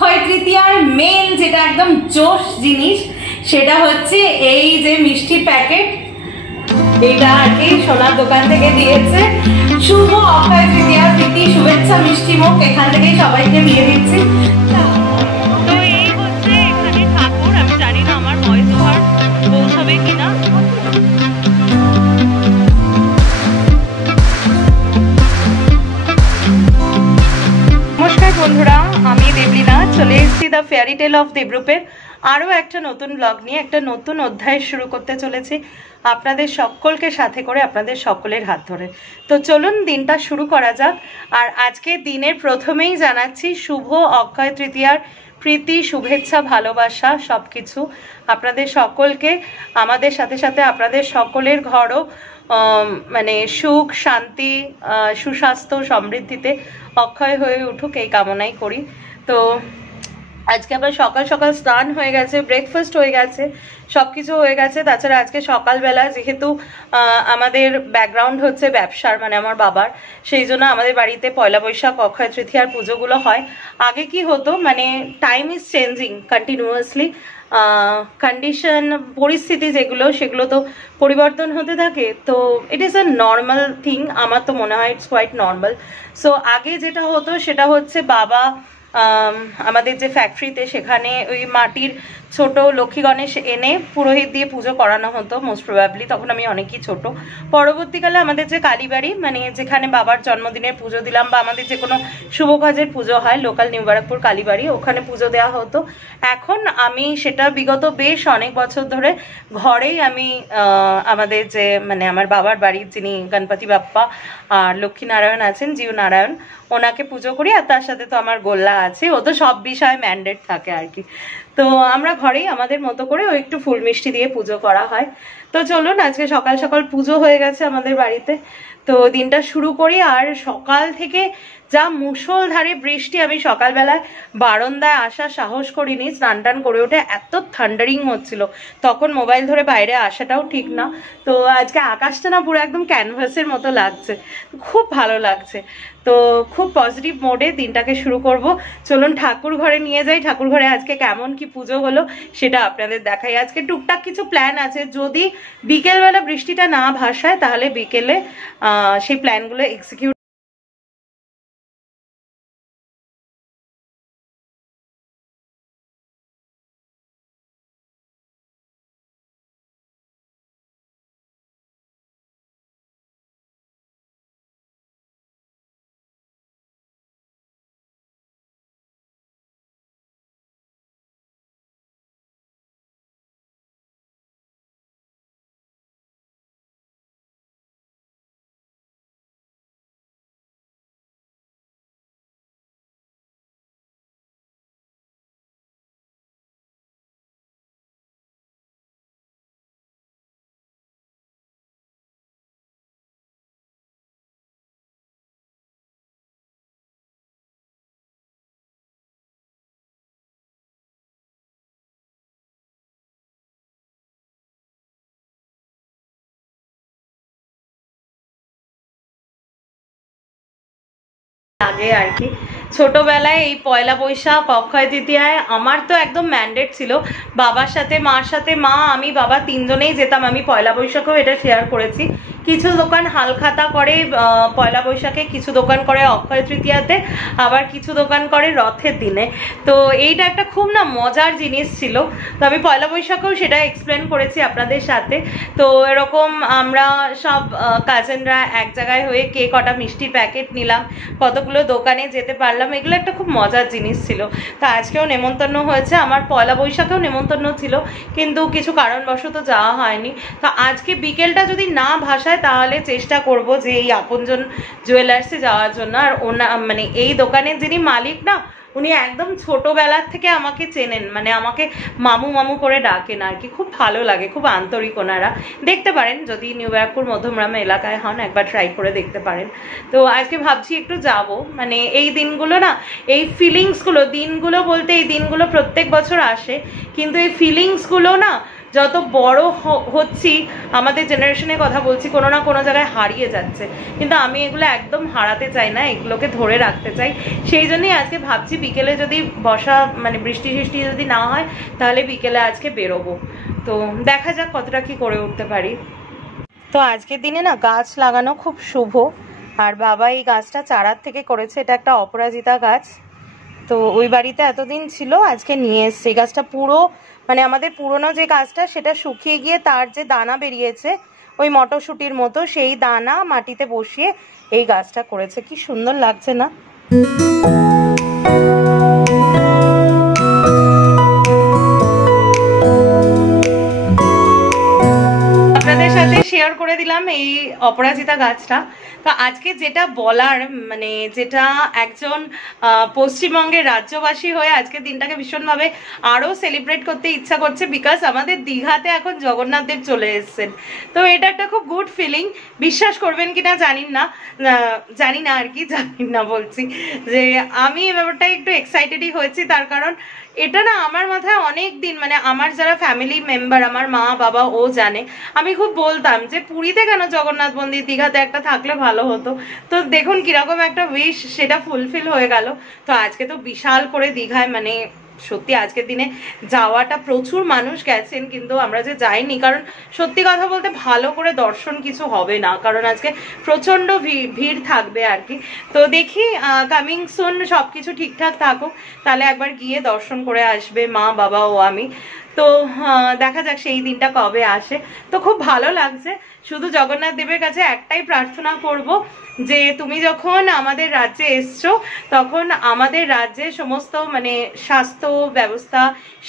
অক্ষয় তৃতীয়ার main যেটা একদম জোশ জিনিস সেটা হচ্ছে এই যে মিষ্টির প্যাকেট, এটা আর কি সোনার দোকান থেকে দিয়েছে। শুভ অক্ষয় তৃতীয়ার প্রীতি শুভেচ্ছা মিষ্টি মুখ এখান থেকেই সবাইকে দিয়ে দিচ্ছি। তো এই হচ্ছে এখানে ঠাকুর, আমি জানি না আমার ভয়েস ওভার পৌঁছাবে কিনা। নমস্কার বন্ধুরা, আমি দেবলীনা চলে এসেছি দ্য ফেয়ারি টেল অফ দেবরূপের আরও একটা নতুন ব্লগ নিয়ে। একটা নতুন অধ্যায় শুরু করতে চলেছি আপনাদের সকলকে সাথে করে, আপনাদের সকলের হাত ধরে। তো চলুন দিনটা শুরু করা যাক। আর আজকে দিনের প্রথমেই জানাচ্ছি শুভ অক্ষয় তৃতীয়ার প্রীতি শুভেচ্ছা ভালোবাসা সব কিছু আপনাদের সকলকে। আমাদের সাথে সাথে আপনাদের সকলের ঘরও মানে সুখ শান্তি সুস্বাস্থ্য সমৃদ্ধিতে অক্ষয় হয়ে উঠুক এই কামনাই করি। তো আজকে আবার সকাল সকাল স্নান হয়ে গেছে, ব্রেকফাস্ট হয়ে গেছে, সব কিছু হয়ে গেছে। তাছাড়া আজকে সকালবেলা যেহেতু আমাদের ব্যাকগ্রাউন্ড হচ্ছে ব্যবসার, মানে আমার বাবার, সেই জন্য আমাদের বাড়িতে পয়লা বৈশাখ অক্ষয় তৃতীয়ার পুজোগুলো হয়। আগে কি হতো, মানে time is changing continuously, condition পরিস্থিতি যেগুলো সেগুলো তো পরিবর্তন হতে থাকে। তো it is a normal thing, আমার তো মনে হয় ইটস কোয়াইট নর্মাল। সো আগে যেটা হতো সেটা হচ্ছে বাবা আমাদের যে ফ্যাক্টরিতে সেখানে ওই মাটির ছোট লক্ষ্মী গণেশ এনে পুরোহিত দিয়ে পুজো করানো হতো মোস্ট প্রবাবলি, তখন আমি অনেকই ছোট। পরবর্তীকালে আমাদের যে কালীবাড়ি, মানে যেখানে বাবার জন্মদিনের পুজো দিলাম বা আমাদের যে কোনো শুভ কাজের পুজো হয়, লোকাল নিউ ব্যারাকপুর কালীবাড়ি, ওখানে পুজো দেওয়া হতো। এখন আমি সেটা বিগত বেশ অনেক বছর ধরে ঘরেই আমি আমাদের যে মানে আমার বাবার বাড়ির যিনি গণপতি বাপ্পা আর লক্ষ্মীনারায়ণ আছেন, জীব নারায়ণ, ওনাকে পুজো করি। আর তার সাথে তো আমার গোল্লা আছে, ও তো সব বিষয়ে ম্যান্ডেট থাকে আর কি। তো আমরা ঘরেই আমাদের মতো করে ও একটু ফুল মিষ্টি দিয়ে পুজো করা হয়। তো চলুন আজকে সকাল সকাল পুজো হয়ে গেছে আমাদের বাড়িতে, তো দিনটা শুরু করি। আর সকাল থেকে যা মুষলধারে বৃষ্টি, আমি সকালবেলায় বারান্দায় আসার সাহস করিনি, স্নান টান করে উঠে এত থান্ডারিং হচ্ছিল, তখন মোবাইল ধরে বাইরে আসাটাও ঠিক না। তো আজকে আকাশটা না পুরো একদম ক্যানভাসের মতো লাগছে, খুব ভালো লাগছে। তো খুব পজিটিভ মোডে দিনটাকে শুরু করব। চলুন ঠাকুর ঘরে নিয়ে যাই, ঠাকুর ঘরে আজকে কেমন কি পুজো হলো সেটা আপনাদের দেখাই। আজকে টুকটাক কিছু প্ল্যান আছে, যদি বিকেলবেলা বৃষ্টিটা না ভাসায় তাহলে বিকেলে সেই প্ল্যানগুলো এক্সিকিউট আগে আর কি। ছোটবেলায় এই পয়লা বৈশাখ অক্ষয় তৃতীয়ায় আমার তো একদম ম্যান্ডেট ছিল, বাবার সাথে মার সাথে, মা আমি বাবা তিনজনেই যেতাম। আমি পয়লা বৈশাখেও এটা শেয়ার করেছি, কিছু দোকান হালখাতা করে পয়লা বৈশাখে, কিছু দোকান করে অক্ষয় তৃতীয়াতে, আবার কিছু দোকান করে রথের দিনে। তো এইটা একটা খুব না মজার জিনিস ছিল। তো আমি পয়লা বৈশাখেও সেটা এক্সপ্লেন করেছি আপনাদের সাথে। তো এরকম আমরা সব কাজিনরা এক জায়গায় হয়ে কে কটা মিষ্টির প্যাকেট নিলাম, কতগুলো দোকানে যেতে পারলাম, এগুলো একটা খুব মজার জিনিস ছিল। তো আজকেও নেমন্তন্ন হয়েছে, আমার পয়লা বৈশাখেও নেমন্তন্ন ছিল কিন্তু কিছু কারণবশত যাওয়া হয়নি। তো আজকে বিকেলটা যদি না ভাসায় তাহলে চেষ্টা করব যে এই আপনজন জুয়েলার্সে যাওয়ার জন্য। আর ওনা মানে এই দোকানের যিনি মালিক না, উনি একদম ছোটবেলার থেকে আমাকে চেনেন, মানে আমাকে মামু মামু করে ডাকেন আর কি। খুব ভালো লাগে, খুব আন্তরিক ওনারা। দেখতে পারেন যদি নিউ ব্যারাকপুর মধ্যমগ্রাম এলাকায় হন, একবার ট্রাই করে দেখতে পারেন। তো আজকে ভাবছি একটু যাব, মানে এই দিনগুলো না, এই ফিলিংসগুলো, দিনগুলো বলতে এই দিনগুলো প্রত্যেক বছর আসে কিন্তু এই ফিলিংসগুলো না যত বড় হচ্ছি, আমাদের জেনারেশনের কথা বলছি, কোনো না কোনো জায়গায় হারিয়ে যাচ্ছে, কিন্তু আমি এগুলো একদম হারাতে চাই না, এগুলোকে ধরে রাখতে চাই। সেই জন্যই আজকে ভাবছি বিকেলে যদি বর্ষা মানে বৃষ্টি যদি না হয় তাহলে বিকেলে আজকে বেরোবো। তো দেখা যাক কতটা কি করে উঠতে পারি। তো আজকের দিনে না গাছ লাগানো খুব শুভ, আর বাবা এই গাছটা চারার থেকে করেছে। এটা একটা অপরাজিতা গাছ, তো ওই বাড়িতে এতদিন ছিল, আজকে নিয়ে এসছে। এই গাছটা পুরো মানে আমাদের পুরনো যে গাছটা সেটা শুকিয়ে গিয়ে তার যে দানা বেরিয়েছে ওই মটরশুঁটির মতো, সেই দানা মাটিতে বসিয়ে এই গাছটা করেছে। কি সুন্দর লাগছে না? আপনাদের সাথে শেয়ার করে দিলাম এই অপরাজিতা গাছটা। তো আজকে যেটা বলার মানে যেটা একজন পশ্চিমবঙ্গের রাজ্যবাসী হয়ে আজকের দিনটাকে ভীষণভাবে আরও সেলিব্রেট করতে ইচ্ছা করছে, বিকজ আমাদের দীঘাতে এখন জগন্নাথ দেব চলে এসেছেন। তো এটা একটা খুব গুড ফিলিং। বিশ্বাস করবেন কিনা জানি না আর কি, জানি না বলছি যে আমি এই ব্যাপারটাই একটু এক্সাইটেডই হয়েছি। তার কারণ এটা না আমার মাথায় অনেক দিন, মানে আমার যারা ফ্যামিলি মেম্বার, আমার মা বাবা ও জানে, আমি খুব বলতাম যে পুরীতে কেন জগন্নাথ মন্দির, দীঘাতে একটা থাকলে ভালো হতো। তো দেখুন কিরকম একটা উইশ, সেটা ফুলফিল হয়ে গেল। তো আজকে তো বিশাল করে দীঘায় মানে সত্যি আজকের দিনে যাওয়াটা, প্রচুর মানুষ গেছেন কিন্তু আমরা যে যাইনি, কারণ সত্যি কথা বলতে ভালো করে দর্শন কিছু হবে না, কারণ আজকে প্রচন্ড ভিড় থাকবে আর কি। তো দেখি কামিং সুন সবকিছু ঠিকঠাক থাকুক, তাহলে একবার গিয়ে দর্শন করে আসবে মা বাবা ও আমি। তো দেখা যাক সেই দিনটা কবে আসে। তো খুব ভালো লাগছে। শুধু জগন্নাথ দেবের কাছে একটাই প্রার্থনা করব যে তুমি যখন আমাদের রাজ্যে এসছো তখন আমাদের রাজ্যে সমস্ত মানে স্বাস্থ্য ব্যবস্থা,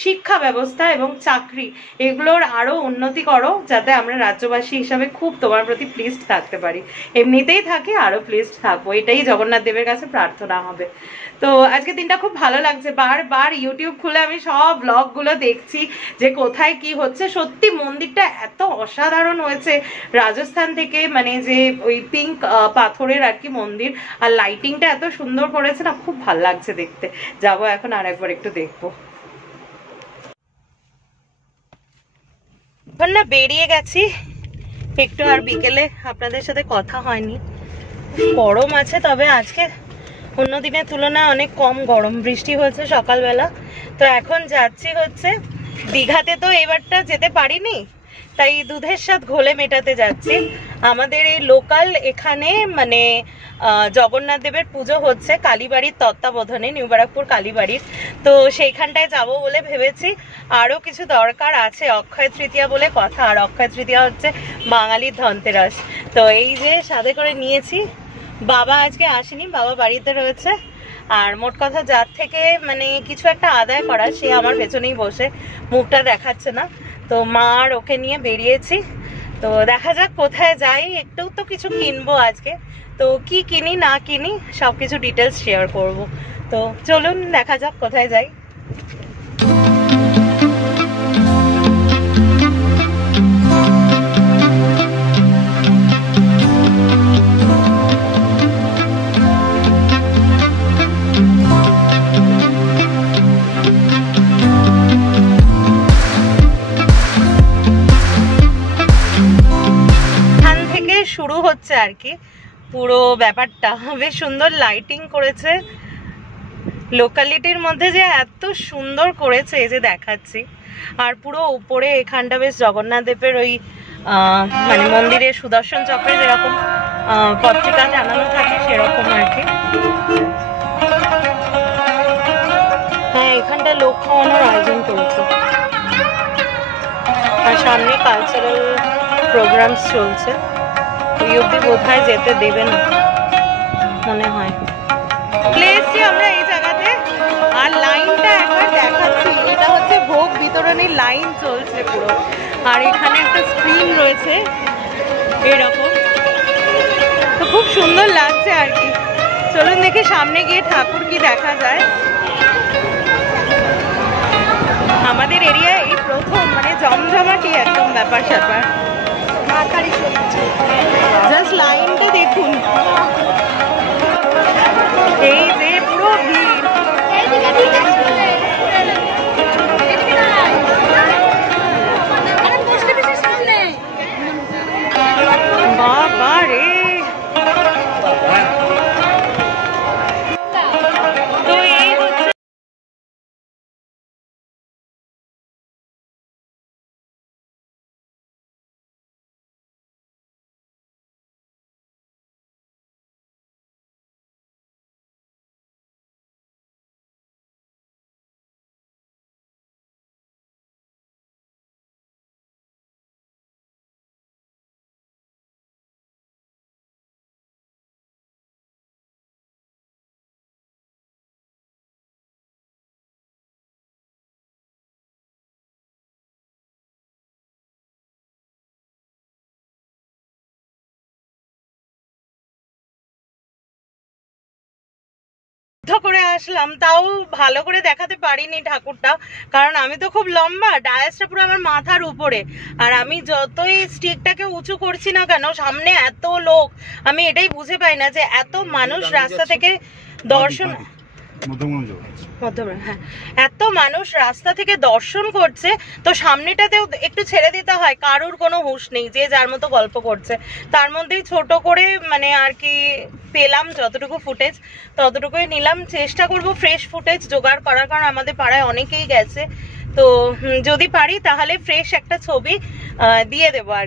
শিক্ষা ব্যবস্থা এবং চাকরি এগুলোর আরো উন্নতি করো, যাতে আমরা রাজ্যবাসী হিসাবে খুব তোমার প্রতি প্লিজড থাকতে পারি। এমনিতেই থাকি, আরো প্লিজড থাকবো, এটাই জগন্নাথ দেবের কাছে প্রার্থনা হবে। তো আজকে দিনটা খুব ভালো লাগছে। বারবার ইউটিউব খুলে আমি সব ব্লগগুলো দেখছি যে কোথায় কি হচ্ছে। সত্যি মন্দিরটা এত অসাধারণ হয়েছে রাজস্থান থেকে, মানে যে ওই পিঙ্ক পাথরের আর কি মন্দির, আর লাইটিংটা এত সুন্দর করেছে না, খুব ভালো লাগছে দেখতে। যাবো এখন আর একবার একটু দেখবো। এখন না বেরিয়ে গেছি একটু, আর বিকেলে আপনাদের সাথে কথা হয়নি। গরম আছে, তবে আজকে অন্য দিনের তুলনায় অনেক কম গরম। বৃষ্টি হয়েছে সকালবেলা। তো এখন যাচ্ছি হচ্ছে দীঘাতে। তো এবারটা যেতে পারিনি, তাই দুধের স্বাদ ঘোলে মেটাতে যাচ্ছি। আমাদের এই লোকাল এখানে মানে জগন্নাথ দেবের পুজো হচ্ছে কালীবাড়ির তত্ত্বাবধানে, নিউ ব্যারাকপুর কালীবাড়ির। তো সেইখানটায় যাব বলে ভেবেছি। আরও কিছু দরকার আছে, অক্ষয় তৃতীয়া বলে কথা, আর অক্ষয় তৃতীয়া হচ্ছে বাঙালির ধনতেরাস। তো এই যে সাথে করে নিয়েছি। বাবা আজকে আসেনি, বাবা বাড়িতে রয়েছে। আর মোট কথা যার থেকে মানে কিছু একটা আদায় করা, সে আমার পেছনেই বসে, মুখটা দেখাচ্ছে না। তো মা আর ওকে নিয়ে বেরিয়েছি। তো দেখা যাক কোথায় যাই, একটু তো কিছু কিনবো আজকে। তো কি কিনি না কিনি সবকিছু ডিটেলস শেয়ার করব। তো চলুন দেখা যাক কোথায় যাই। শুরু হচ্ছে আর কি পুরো ব্যাপারটা, বেশ সুন্দর লাইটিং করেছে। লোকালিটির মধ্যে যে এত সুন্দর করেছে এই যে দেখাচ্ছি। আর পুরো উপরে এখানটা বেশ জগন্নাথ দেবের ওই মানে মন্দিরের সুদর্শন চক্রে যেরকম পত্রিকা জানানো থাকে সেরকম আর কি। হ্যাঁ, এখানটা লোক খাওয়ানোর আয়োজন করেছে, আর সামনে কালচারাল প্রোগ্রামস চলছে। ওই অব্দি বোধহয় যেতে দেবে না মনে হয়। এসছি আমরা এই জায়গাতে, আর লাইনটা একবার দেখাচ্ছি। এটা হচ্ছে ভোগ বিতরণের লাইন চলছে পুরো, আর এখানে একটা স্ক্রিন রয়েছে এরকম। তো খুব সুন্দর লাগছে আর কি। চলুন দেখি সামনে গিয়ে ঠাকুর কি দেখা যায়। আমাদের এরিয়ায় এই প্রথম মানে জমজমাটি একদম ব্যাপার স্যাপার। জাস্ট লাইনটা দেখুন, এই যে পুরো ভিড়। করে আসলাম, তাও ভালো করে দেখাতে পারিনি ঠাকুরটা, কারণ আমি তো খুব লম্বা, ডায়াসটা পুরো আমার মাথার উপরে, আর আমি যতই স্টিকটাকে উঁচু করছি না কেন সামনে এত লোক, আমি এটাই বুঝে পাই না যে এত মানুষ রাস্তা থেকে দর্শন, হ্যাঁ, এত মানুষ রাস্তা থেকে দর্শন করছে, তো সামনেটাতেও একটু ছেড়ে দিতে হয়, কারুর কোনো হুঁশ নেই, যে যার মতো গল্প করছে। তার মধ্যেই ছোট করে মানে আর কি পেলাম যতটুকু ফুটেজ ততটুকুই নিলাম, চেষ্টা করব ফ্রেশ ফুটেজ জোগাড় করার, কারণ আমাদের পাড়ায় অনেকেই গেছে, তো যদি পারি তাহলে ফ্রেশ একটা ছবি দিয়ে দেবো আর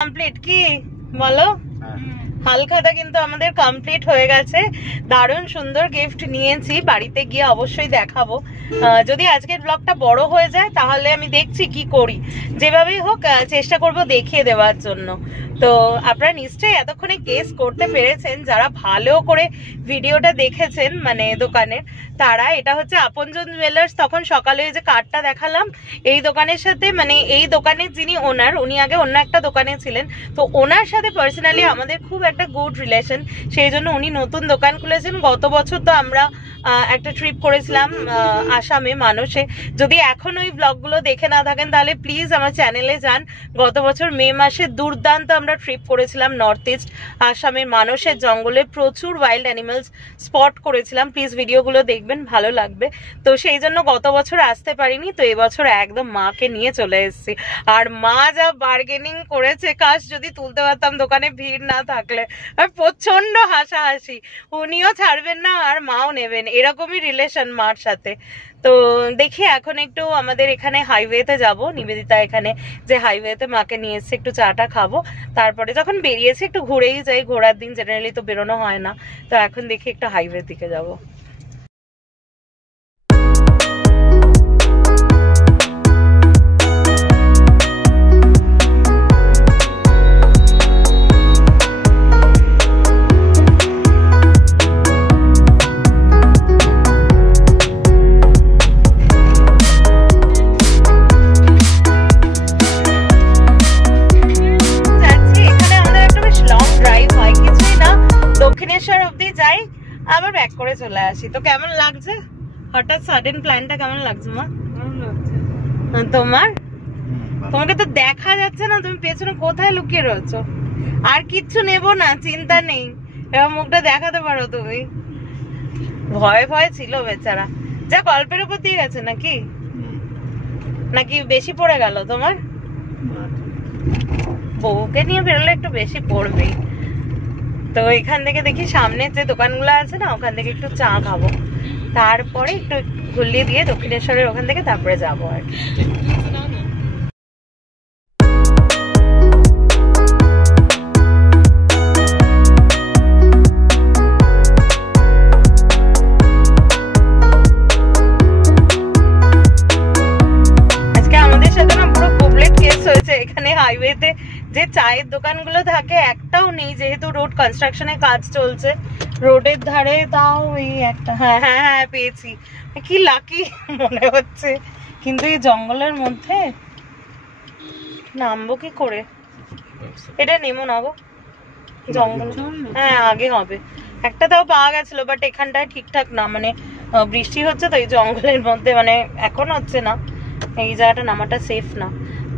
কমপ্লিট কি বলো। হালখাতা কিন্তু আমাদের কমপ্লিট হয়ে গেছে, দারুণ সুন্দর গিফট নিয়েছি, বাড়িতে গিয়ে অবশ্যই দেখাবো। যদি আজকের ব্লগটা বড় হয়ে যায় তাহলে আমি দেখছি কি করি, যেভাবেই হোক চেষ্টা করব দেখিয়ে দেওয়ার জন্য। তো আপনারা নিশ্চয়ই এতক্ষণে গেস করতে পেরেছেন, যারা ভালো করে ভিডিওটা দেখেছেন মানে দোকানের, তারা এটা হচ্ছে আপনজন জুয়েলার্স। তখন সকালে যে কার্ডটা দেখালাম, এই দোকানের সাথে মানে এই দোকানের যিনি ওনার, উনি আগে অন্য একটা দোকানে ছিলেন, তো ওনার সাথে পার্সোনালি আমাদের খুব একটা গুড রিলেশন, সেই জন্য উনি নতুন দোকান খুলেছেন। গত বছর তো আমরা একটা ট্রিপ করেছিলাম আসামে মানসে, যদি এখন ওই ব্লগগুলো দেখে না থাকেন তাহলে প্লিজ আমার চ্যানেলে যান। গত বছর মে মাসে দুর্দান্ত আমরা ট্রিপ করেছিলাম নর্থ ইস্ট আসামের মানসের জঙ্গলে, প্রচুর ওয়াইল্ড অ্যানিমালস স্পট করেছিলাম, প্লিজ ভিডিওগুলো দেখবেন, ভালো লাগবে। তো সেই জন্য গত বছর আসতে পারিনি, তো এবছর একদম মাকে নিয়ে চলে এসেছি। আর মা যা বার্গেনিং করেছে, কাশ যদি তুলতে পারতাম দোকানে ভিড় না থাকলে, আর প্রচন্ড হাসাহাসি, উনিও ছাড়বেন না আর মাও নেবেন, এরকমই রিলেশন মার সাথে। তো দেখি এখন একটু আমাদের এখানে হাইওয়েতে যাব, নিবেদিতা এখানে যে হাইওয়েতে মাকে নিয়ে এসছে, একটু চাটা খাবো, তারপরে যখন বেরিয়েছি একটু ঘুরেই যাই, ঘোরার দিন জেনারেলি তো বেরোনো হয় না, তো এখন দেখি একটু হাইওয়ের দিকে যাবো। দক্ষিণেশ্বর অব্দি যাই, আবার ব্যাক করে চলে আসি। তো কেমন লাগছে হঠাৎ সাডেন প্ল্যানটা, কেমন লাগছে মা? তোমার? তোমাকে তো দেখা যাচ্ছে না, তুমি পেছনে কোথায় লুকিয়ে রয়েছো? আর কিচ্ছু নেবো না, চিন্তা নেই, এবার মুখটা দেখাতে পারো তুমি। ভয় ভয় ছিল বেচারা, যা গল্পের উপর দিয়ে গেছে নাকি, নাকি বেশি পড়ে গেল তোমার? বউকে নিয়ে বেরোলে একটু বেশি পড়বেই। তো এখান থেকে দেখি সামনের যে দোকানগুলো আছে না, ওখান থেকে একটু চা খাবো, তারপরে একটু ঘুরিয়ে দিয়ে দক্ষিণেশ্বরের ওখান থেকে তারপরে যাবো আর কি। আজকে আমাদের সাথে না পুরো কোবলেট কেস হয়েছে, এখানে হাইওয়েতে যে চায়ের দোকানগুলো থাকে একটাও নেই, যেহেতু রোড কনস্ট্রাকশনের কাজ চলছে রোডের ধারে, তাও এই একটা। হ্যাঁ হ্যাঁ হ্যাঁ পেয়েছি, কি লাকি মনে হচ্ছে, কিন্তু এই জঙ্গলের মধ্যে নামবো কি করে? এটা নেমো না গো, জঙ্গল হ্যাঁ আগে হবে, একটা তাও পাওয়া গেছিল, বাট এখানটায় ঠিকঠাক না, মানে বৃষ্টি হচ্ছে তো এই জঙ্গলের মধ্যে, মানে এখন হচ্ছে না, এই জায়গাটা নামাটা সেফ না,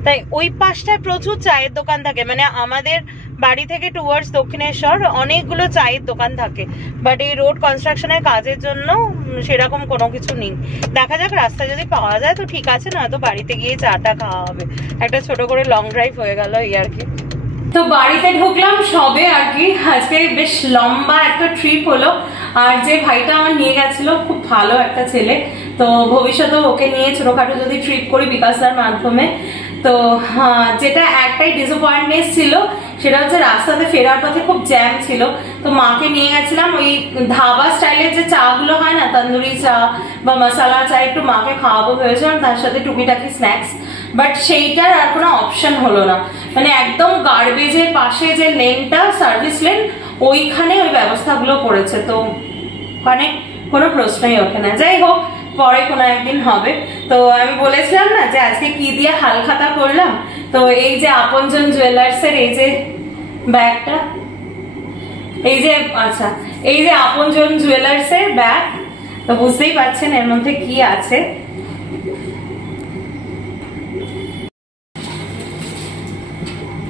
তাই ওই পাশটায় প্রচুর চায়ের দোকান থাকে, মানে আমাদের বাড়ি থেকে টুয়ার্ডস দক্ষিণেশ্বর অনেকগুলো চায়ের দোকান থাকে, বাট এই রোড কনস্ট্রাকশনের কাজের জন্য সেরকম কোনো কিছু নেই। দেখা যাক রাস্তায় যদি পাওয়া যায় তো ঠিক আছে, নয়তো বাড়িতে গিয়ে চাটা খাওয়া হবে, একটা ছোট করে লং ড্রাইভ হয়ে গেল এই আর কি। তো বাড়িতে ঢুকলাম সবে আর কি, আজকে বেশ লম্বা একটা ট্রিপ হলো, আর যে ভাইটা আমার নিয়ে গেছিল খুব ভালো একটা ছেলে, তো ভবিষ্যতে ওকে নিয়ে ছোটখাটো যদি ট্রিপ করি বিকাশদার মাধ্যমে তো যেটা একটাই ডিসঅ্যাপয়েন্টমেন্ট ছিল, সেটা হচ্ছে রাস্তাতে ফেরার পথে খুব জ্যাম ছিল। তো মাকে নিয়ে গেছিলাম ওই ধাবা স্টাইলের যে চা গুলো হয় না, তন্দুরি চা বা মশালা চা, একটু মাকে খাওয়াবো ভেবেছিলাম, তার সাথে টুকিটাকি স্ন্যাক্স। বাট সেইটার আর কোনো অপশন হলো না, মানে একদম গার্বেজের পাশে যে লেনটা সার্ভিস লেন, ওইখানে ওই ব্যবস্থাগুলো করেছে। তো ওখানে কোনো প্রশ্নই ওঠে না। যাই হোক, পরে কোনো একদিন হবে। তো আমি বলেছিলাম না যে আজকে কি দিয়ে হালখাতা করলাম, তো এই যে আপনজন জুয়েলার্স এর এই যে ব্যাগটা, এই যে আচ্ছা এই যে আপনজন জুয়েলার্স এর ব্যাগ, তো বুঝতেই পারছেন এর মধ্যে কি আছে।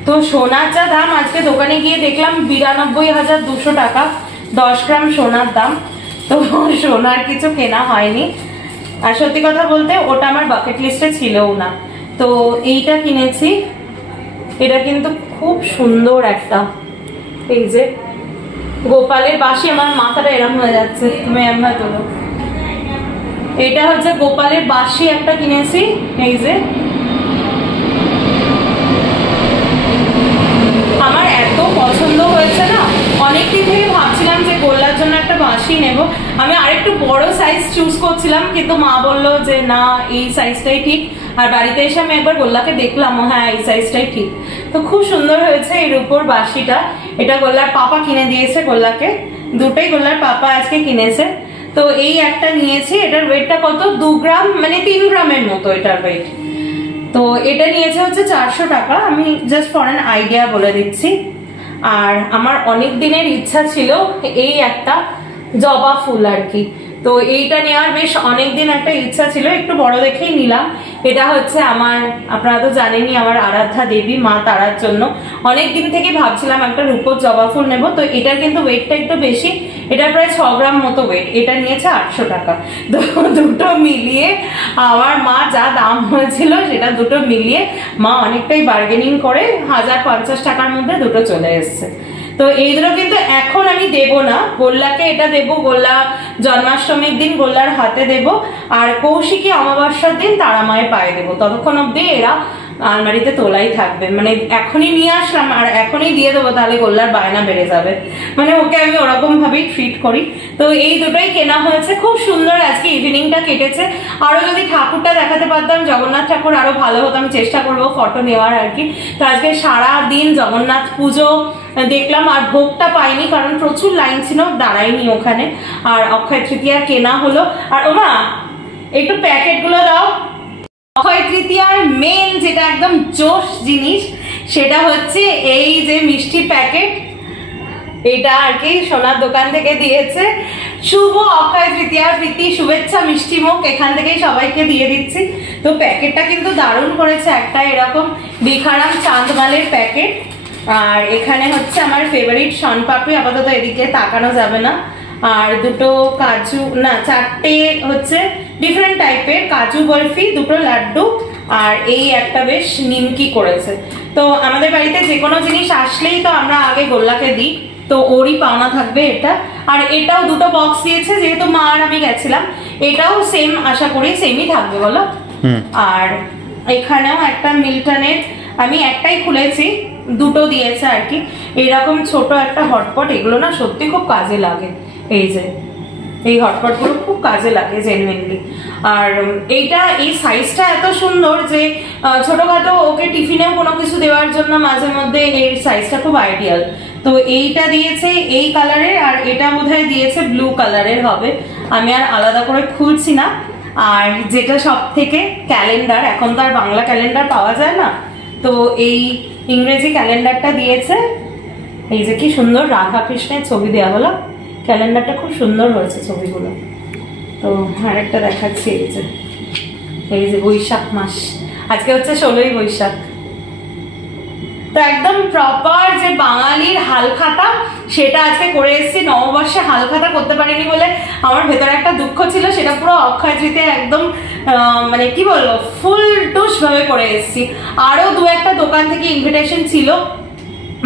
তো সোনার যা দাম, আজকে দোকানে গিয়ে দেখলাম 92,200 টাকা 10 গ্রাম সোনার দাম। তো সোনার কিছু কেনা হয়নি, আর সত্যি কথা বলতে ওটা আমার বাকেট লিস্টে ছিলও না। তো এইটা কিনেছি, এটা কিন্তু খুব সুন্দর একটা, এই যে গোপালের বাঁশি। আমার মাথাটা এরম হয়ে যাচ্ছে, তুমি এমন তোলো। এটা হচ্ছে গোপালের বাঁশি একটা কিনেছি, এই যে আমার এত পছন্দ হয়েছে না, অনেকদিন থেকে ভাবছিলাম যে গোল্লার জন্য একটা বাঁশি নেব। আমি আরেকটু বড় সাইজ চুজ করছিলাম, কিন্তু মা বললো যে না, এই সাইজটাই ঠিক। আর বাড়িতে এসে আমি একবার গোল্লাকে দেখলাম, হ্যাঁ এই সাইজটাই ঠিক। তো খুব সুন্দর হয়েছে এর উপর বাঁশিটা। এটা গোল্লার পাপা কিনে দিয়েছে গোল্লাকে, দুটোই গোল্লার পাপা আজকে কিনেছে। তো এই একটা নিয়েছি, এটার ওয়েটটা কত, 2 গ্রাম, মানে 3 গ্রামের মতো এটার ওয়েট। তো এটা নিয়েছে হচ্ছে 400 টাকা। আমি জাস্ট ফর অ্যান আইডিয়া বলে দিচ্ছি। আর আমার অনেক দিনের ইচ্ছা ছিল এই একটা জবা ফুল আর কি, তো এইটা নেওয়ার বেশ অনেকদিন একটা ইচ্ছা ছিল, একটু বড় দেখেই নিলাম। এটা হচ্ছে আমার, আপনারা তো জানেনই, আমার আরাধ্যা দেবী মা তারার জন্য অনেকদিন থেকে ভাবছিলাম একটা রূপোর জবা ফুল নেব। তো এটার কিন্তু ওয়েটটা একটু বেশি, এটা প্রায় 6 গ্রাম মতো ওয়েট। এটা নিয়েছে 800 টাকা। তো দুটো মিলিয়ে আমার মা যা দাম হয়েছিল সেটা দুটো মিলিয়ে মা অনেকটাই বার্গেনিং করে 1050 টাকার মধ্যে দুটো চলে এসছে। তো এই দুটো কিন্তু এখন আমি দেব না, গোল্লাকে এটা দেব, গোল্লা জন্মাষ্টমীর দিন গোল্লার হাতে দেব, আর কৌশিকী অমাবস্যার দিন তারা মায়ের পায়ে দেবো। ততক্ষণ অব্দি এরা আলমারিতে তোলাই থাকবে, মানে এখনই নিয়ে আসলাম আর এখনই দিয়ে দেবো, তাহলে গোল্লার বায়না বেড়ে যাবে। মানে ওকে আমি ওরকম ভাবেই ট্রিট করি। তো এই দুটোই কেনা হয়েছে, খুব সুন্দর আজকে ইভিনিংটা কেটেছে। আরো যদি ঠাকুরটা দেখাতে পারতাম, জগন্নাথ ঠাকুর, আরো ভালো হতো। আমি চেষ্টা করবো ফটো নেওয়ার আর কি। তো আজকে সারা দিন জগন্নাথ পুজো দেখলাম, আর ভোগটা পাইনি কারণ প্রচুর লাইন ছিল, দাঁড়াইনি ওখানে। আর অক্ষয় তৃতীয়া কেনা হলো। আর ওমা একটু প্যাকেট গুলো দাও। অক্ষয় তৃতীয়ার মেন যেটা একদম জোশ জিনিস, সেটা হচ্ছে এই যে মিষ্টি প্যাকেট। এটা আর কি সোনার দোকান থেকে দিয়েছে। শুভ অক্ষয় তৃতীয়ার প্রীতি শুভেচ্ছা মিষ্টি মুখ এখান থেকেই সবাইকে দিয়ে দিচ্ছি। তো প্যাকেটটা কিন্তু দারুণ করেছে, একটা এরকম ভিখারাম চাঁদমালের প্যাকেট। আর এখানে হচ্ছে আমার ফেভারিট শনপাপড়ি, আপাতত এদিকে তাকানো যাবে না। আর দুটো কাজু, না 4টে হচ্ছে ডিফারেন্ট টাইপের কাজু বরফি, দুটো লাড্ডু, আর এই একটা বেশ নিমকি করেছে। তো আমাদের বাড়িতে যে কোনো জিনিস আসলেই তো আমরা আগে গোল্লাকে দিই, তো ওরই পাওনা থাকবে এটা। আর এটাও দুটো বক্স দিয়েছে, যেহেতু মা আর আমি গেছিলাম। এটাও সেম, আশা করি সেমই থাকবে বলো। আর এখানেও একটা মিল্টনের, আমি একটাই খুলেছি, দুটো দিয়েছে আর কি। এরকম ছোট একটা হটপট, এগুলো না সত্যি খুব কাজে লাগে। এই যে এই হটপট গুলো খুব কাজে লাগে জেনুইনলি। আর এইটা, এই সাইজটা এত সুন্দর যে ছোটখাটো ওকে টিফিনেও কোনো কিছু দেওয়ার জন্য মাঝে মধ্যে এর সাইজটা খুব আইডিয়াল। তো এইটা দিয়েছে এই কালারের, আর এটা বোধহয় দিয়েছে ব্লু কালারের হবে। আমি আর আলাদা করে খুলছি না। আর যেটা সব থেকে ক্যালেন্ডার, এখন তো আর বাংলা ক্যালেন্ডার পাওয়া যায় না, তো এই ইংরেজি ক্যালেন্ডারটা দিয়েছে। এই যে কি সুন্দর রাধা কৃষ্ণের ছবি দেওয়া হলো, ক্যালেন্ডারটা খুব সুন্দর হয়েছে ছবিগুলো। তো আরেকটা দেখাচ্ছি, এই যে বৈশাখ মাস, আজকে হচ্ছে 16ই বৈশাখ। তো একদম প্রপার যে বাঙালির হালখাতা, সেটা আজকে করে এসেছি। নববর্ষে হালখাতা করতে পারিনি বলে আমার ভেতরে একটা দুঃখ ছিল, সেটা পুরো অক্ষয় তৃতীয়া একদম মানে কি বলবো, ফুল টুস ভাবে করে এসেছি। আরো দু একটা দোকান থেকে ইনভিটেশন ছিল,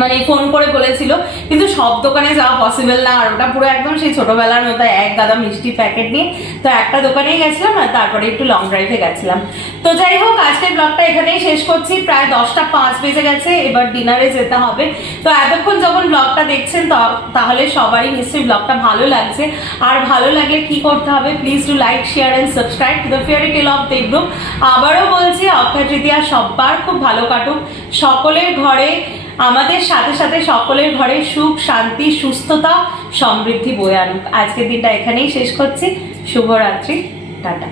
মানে ফোন করে বলেছিল, কিন্তু সব দোকানে যাওয়া পসিবল না, আর ওটা পুরো একদম সেই ছোটবেলার মতো এক গাদা মিষ্টি প্যাকেট নিয়ে। তো একটা দোকানেই গেছিলাম আর তারপরে একটু লং ড্রাইভে গেছিলাম। তো যাই হোক, আজকের ব্লগটা এখানেই শেষ করছি। প্রায় 10টা 5 বেজে গেছে, এবার ডিনারে যেতে হবে। তো এতক্ষণ যখন ব্লগটা দেখছেন তাহলে সবারই নিশ্চয়ই ব্লগটা ভালো লাগছে। আর ভালো লাগলে কি করতে হবে, please do like, share and subscribe to the fairy tale of Debrup. আবারও বলছি, অক্ষয় তৃতীয়া সবার খুব ভালো কাটুক, সকলের ঘরে, আমাদের সাথে সাথে সকলের ঘরে সুখ, শান্তি, সুস্থতা, সমৃদ্ধি বয়ে আনুক। আজকের দিনটা এখানেই শেষ করছি। শুভরাত্রি, টাটা।